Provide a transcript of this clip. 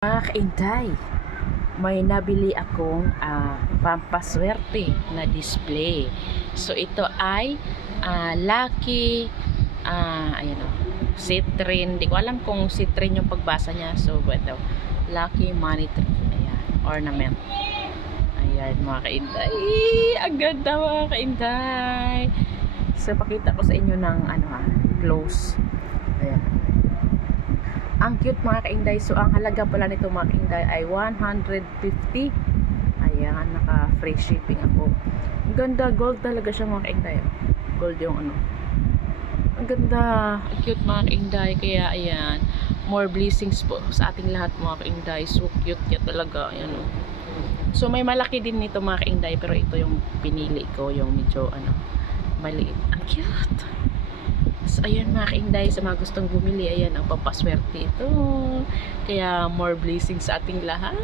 Kainday, may nabili akong pampaswerte na display. So ito ay Lucky ayan o, Citrin. Di ko alam kung Citrin yung pagbasa niya. So ito, Lucky Money Tree. Ayan, ornament. Ayan mga kainday. Ang ganda mga kainday. So pakita ko sa inyo ng close. Ayan. Ang cute mga kainday. So ang halaga pala nito mga kainday ay 150. Ayan, naka free shipping ako. Ang ganda, gold talaga siya mga kainday. Gold yung ang ganda, ang cute mga kainday. Kaya ayan, more blessings po sa ating lahat mga kainday. So cute yan talaga. Ayan o. So may malaki din nito mga kainday, pero ito yung pinili ko, yung medyo maliit. Ang cute. So, ayan mga kainday, sa mga gustong bumili, ayan ang pampaswerte ito. Kaya more blessings sa ating lahat.